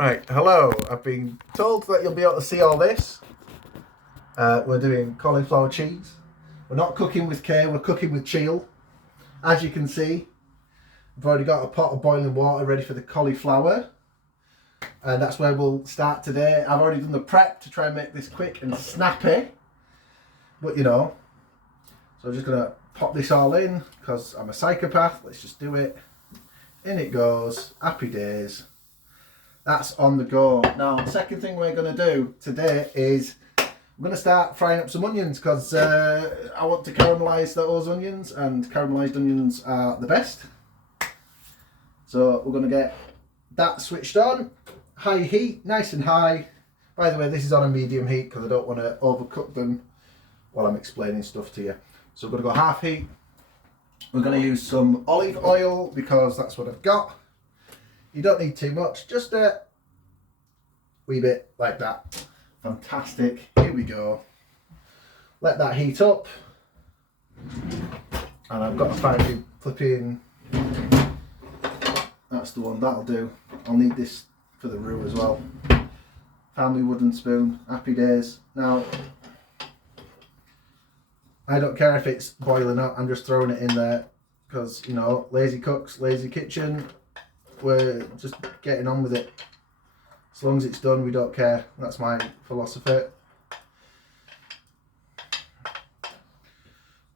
Right, hello. I've been told that you'll be able to see all this. We're doing cauliflower cheese. We're not cooking with Kay, we're cooking with Cheale. As you can see, I've already got a pot of boiling water ready for the cauliflower. And that's where we'll start today. I've already done the prep to try and make this quick and snappy. But you know, so I'm just going to pop this all in because I'm a psychopath. Let's just do it. In it goes. Happy days. That's on the go. Now, the second thing we're going to do today is I'm going to start frying up some onions because I want to caramelise those onions, and caramelised onions are the best. So we're going to get that switched on. High heat, nice and high. By the way, this is on a medium heat because I don't want to overcook them while I'm explaining stuff to you. So we're going to go half heat. We're going to use some olive oil because that's what I've got. You don't need too much, just a wee bit like that. Fantastic. Here we go. Let that heat up. And I've got a fancy flipping. That's the one, that'll do. I'll need this for the roux as well. Family wooden spoon, happy days. Now, I don't care if it's boiling up, I'm just throwing it in there because, you know, lazy cooks, lazy kitchen. We're just getting on with it. As long as it's done, we don't care. That's my philosophy.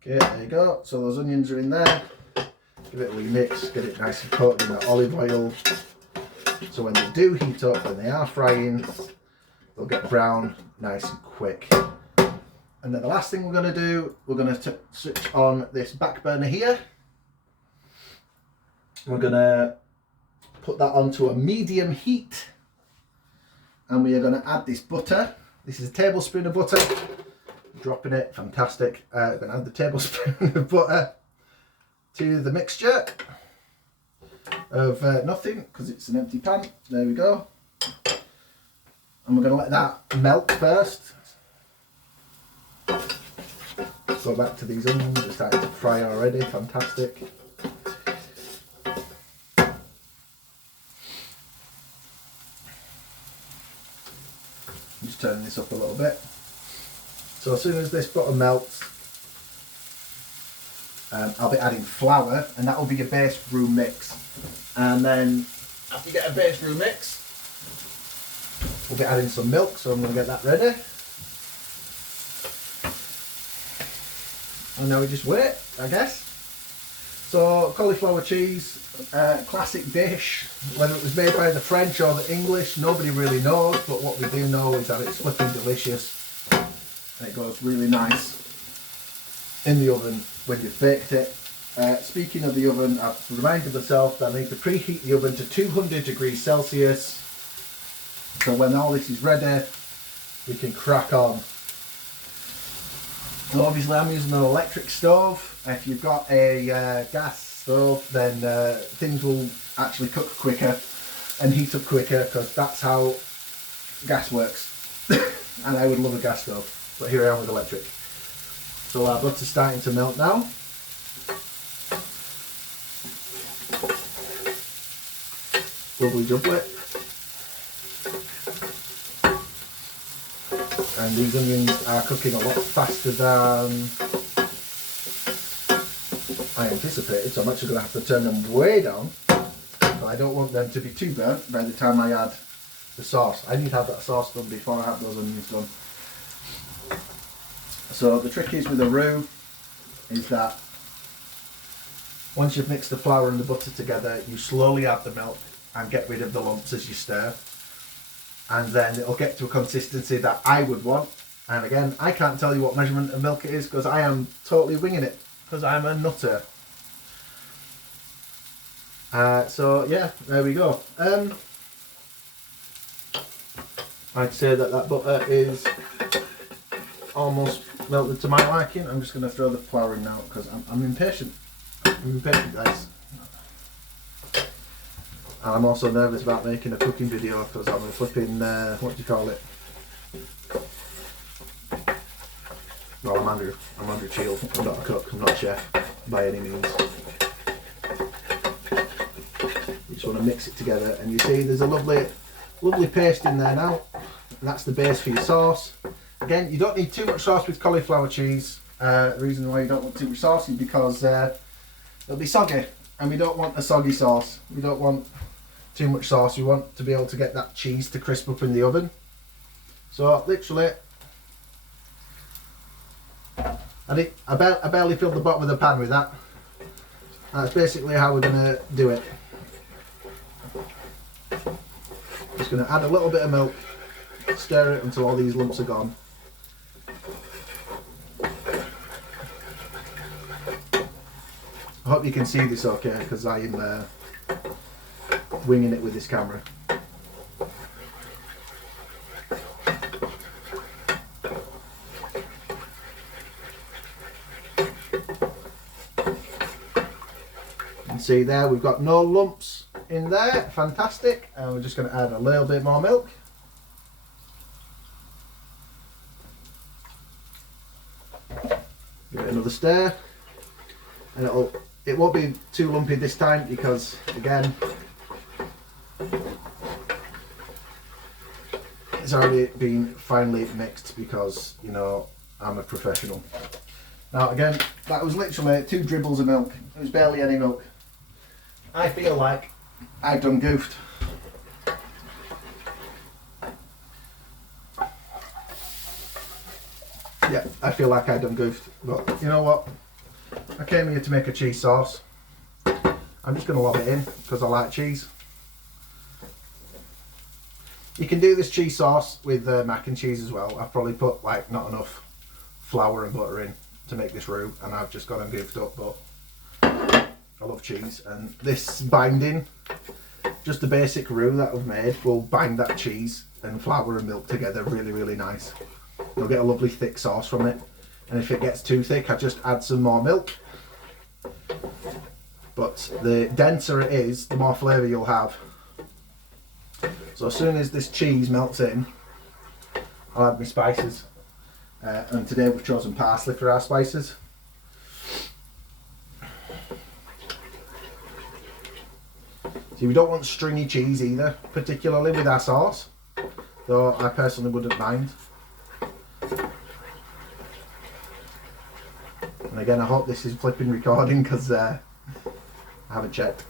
Okay, there you go. So those onions are in there. Give it a wee mix, get it nice and coated in that olive oil. So when they do heat up, when they are frying, they'll get brown nice and quick. And then the last thing we're going to do, we're going to switch on this back burner here. We're going to put that onto a medium heat, and we are going to add this butter. This is a tablespoon of butter. Dropping it, fantastic. We're going to add the tablespoon of butter to the mixture of nothing because it's an empty pan. There we go. And we're going to let that melt first. Go back to these onions, they're starting to fry already, fantastic. Just turning this up a little bit. So as soon as this butter melts, I'll be adding flour, and that will be your base roux mix. And then after you get a base roux mix, we'll be adding some milk, so I'm going to get that ready. And now we just wait, I guess. So cauliflower cheese, classic dish. Whether it was made by the French or the English, nobody really knows, but what we do know is that it's flipping delicious. And it goes really nice in the oven when you've baked it. Speaking of the oven, I've reminded myself that I need to preheat the oven to 200 degrees Celsius. So when all this is ready, we can crack on. So obviously I'm using an electric stove. If you've got a gas stove, then things will actually cook quicker and heat up quicker because that's how gas works. And I would love a gas stove, but here I am with electric. So our butter's starting to melt now. Lovely jubbly. And these onions are cooking a lot faster than I anticipated, so I'm actually going to have to turn them way down. But I don't want them to be too burnt by the time I add the sauce. I need to have that sauce done before I have those onions done. So the trick is with a roux is that once you've mixed the flour and the butter together, you slowly add the milk and get rid of the lumps as you stir. And then it'll get to a consistency that I would want. And again, I can't tell you what measurement of milk it is because I am totally winging it because I'm a nutter. So yeah, there we go. I'd say that butter is almost melted to my liking. I'm just going to throw the flour in now because I'm impatient. I'm impatient, guys. And I'm also nervous about making a cooking video because I'm a flipping, what do you call it? Well, I'm Andrew Cheale. I'm not a cook, I'm not a chef by any means. You just want to mix it together, and you see there's a lovely Lovely paste in there now. And that's the base for your sauce. Again, you don't need too much sauce with cauliflower cheese. The reason why you don't want too much sauce is because it'll be soggy, and we don't want a soggy sauce. We don't want too much sauce. We want to be able to get that cheese to crisp up in the oven. So literally, I barely filled the bottom of the pan with that. That's basically how we're going to do it. Just going to add a little bit of milk, stir it until all these lumps are gone. I hope you can see this okay, because I am winging it with this camera. You can see there we've got no lumps in there, fantastic. And we're just going to add a little bit more milk. Give it another stir, and it won't be too lumpy this time because, again, it's already been finely mixed because, you know, I'm a professional. Now again, that was literally 2 dribbles of milk. It was barely any milk. I feel like I've done goofed. Yeah, I feel like I've done goofed. But you know what? I came here to make a cheese sauce. I'm just going to lob it in because I like cheese. You can do this cheese sauce with mac and cheese as well. I've probably put like not enough flour and butter in to make this roux, and I've just got them goofed up, but I love cheese, and this binding, just the basic roux that I've made, will bind that cheese and flour and milk together really, really nice. You'll get a lovely thick sauce from it, and if it gets too thick, I just add some more milk. But the denser it is, the more flavour you'll have. So as soon as this cheese melts in, I'll add my spices. And today we've chosen parsley for our spices. See, we don't want stringy cheese either, particularly with our sauce, though I personally wouldn't mind. And again, I hope this is flipping recording because I haven't checked.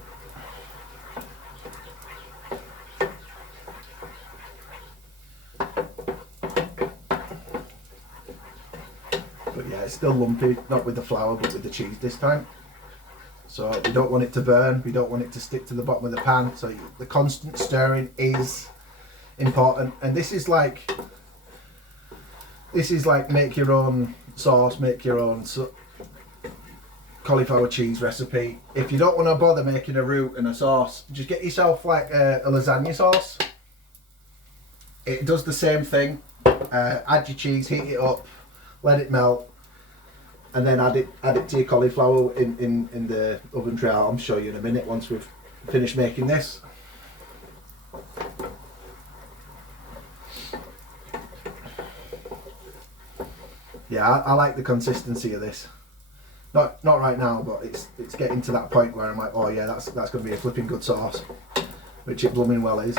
But yeah, it's still lumpy, not with the flour but with the cheese this time. So we don't want it to burn, we don't want it to stick to the bottom of the pan, so the constant stirring is important. And this is like make your own sauce, make your own cauliflower cheese recipe. If you don't want to bother making a roux and a sauce, just get yourself like a lasagna sauce. It does the same thing. Add your cheese, heat it up, let it melt, and then add it to your cauliflower in the oven tray. I'll show you in a minute once we've finished making this. Yeah, I like the consistency of this. Not right now, but it's getting to that point where I'm like, oh yeah, that's going to be a flipping good sauce, which it blooming well is.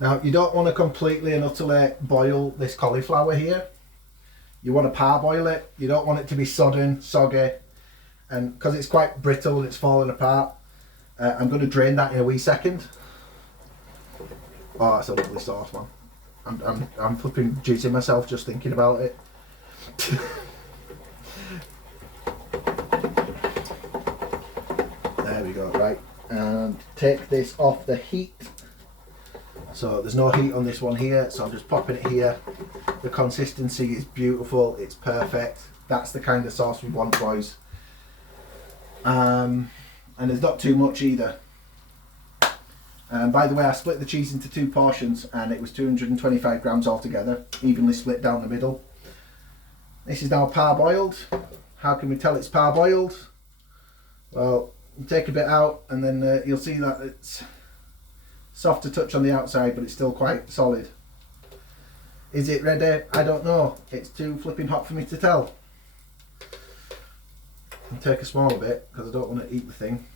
Now you don't want to completely and utterly boil this cauliflower here. You want to parboil it. You don't want it to be soggy, and because it's quite brittle and it's falling apart. I'm going to drain that in a wee second. Oh, that's a lovely sauce, man. I'm flipping juicing myself just thinking about it. There we go, right, and take this off the heat. So there's no heat on this one here, so I'm just popping it here. The consistency is beautiful, it's perfect. That's the kind of sauce we want, boys. And there's not too much either. By the way, I split the cheese into 2 portions and it was 225 grams altogether, evenly split down the middle. This is now parboiled. How can we tell it's parboiled? Well, you take a bit out and then you'll see that it's soft to touch on the outside, but it's still quite solid. Is it ready? I don't know. It's too flipping hot for me to tell. I'll take a smaller bit because I don't want to eat the thing.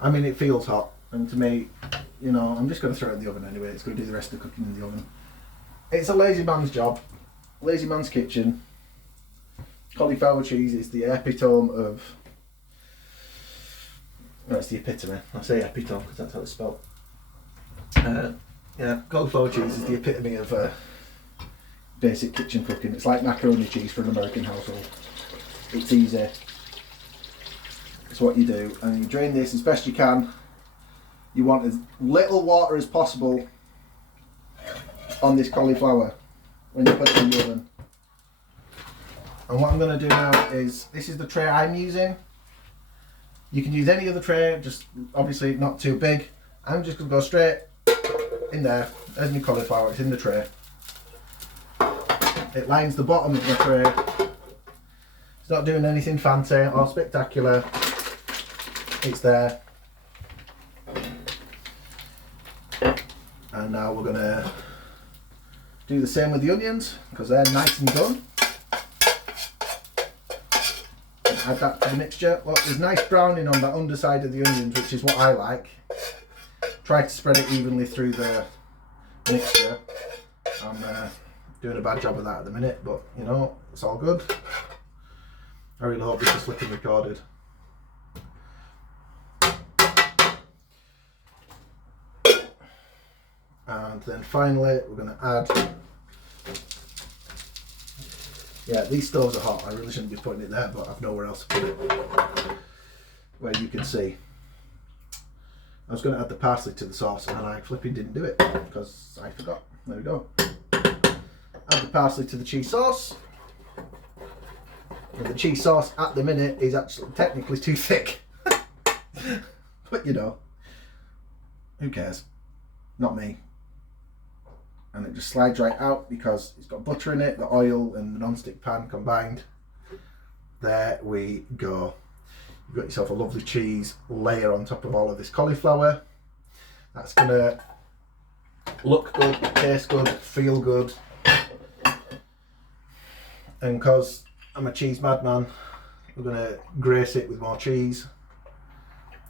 I mean, it feels hot, and to me, you know, I'm just going to throw it in the oven anyway. It's going to do the rest of the cooking in the oven. It's a lazy man's job, lazy man's kitchen. Cauliflower cheese is the epitome of... No, it's the epitome. I say epitome because that's how it's spelled. Yeah, cauliflower cheese is the epitome of basic kitchen cooking. It's like macaroni cheese for an American household. It's easy. It's what you do, and you drain this as best you can. You want as little water as possible on this cauliflower when you put it in the oven. And what I'm going to do now is, this is the tray I'm using. You can use any other tray, just obviously not too big. I'm just going to go straight in there. There's my cauliflower, it's in the tray. It lines the bottom of the tray. It's not doing anything fancy or spectacular. It's there. And now we're going to do the same with the onions, because they're nice and done. Add that to the mixture. Look, there's nice browning on the underside of the onions, which is what I like. Try to spread it evenly through the mixture. I'm doing a bad job of that at the minute, but you know, it's all good. I really hope this is flipping recorded. And then finally, we're going to add... Yeah, these stoves are hot. I really shouldn't be putting it there, but I've nowhere else to put it. Where you can see. I was going to add the parsley to the sauce, and I flipping didn't do it because I forgot. There we go. Add the parsley to the cheese sauce. And the cheese sauce at the minute is actually technically too thick. But you know, who cares? Not me. And it just slides right out because it's got butter in it, the oil and the non-stick pan combined. There we go. You've got yourself a lovely cheese layer on top of all of this cauliflower. That's gonna look good, taste good, feel good. And because I'm a cheese madman, we're gonna grace it with more cheese.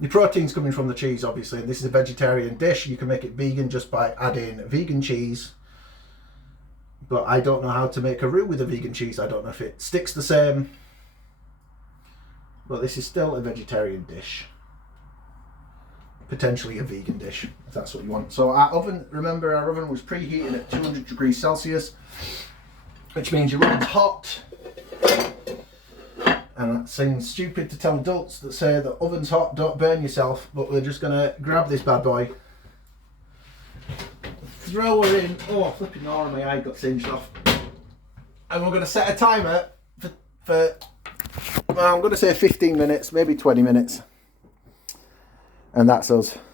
The protein's coming from the cheese, obviously, and this is a vegetarian dish. You can make it vegan just by adding vegan cheese. But I don't know how to make a roux with a vegan cheese. I don't know if it sticks the same. But this is still a vegetarian dish. Potentially a vegan dish, if that's what you want. So our oven, remember our oven was preheated at 200 degrees Celsius, which means your oven's hot. And that seems stupid to tell adults that say the oven's hot, don't burn yourself, but we're just gonna grab this bad boy, throw her in. Oh, flipping horror, my eye got singed off. And we're gonna set a timer for well, I'm gonna say 15 minutes, maybe 20 minutes. And that's us.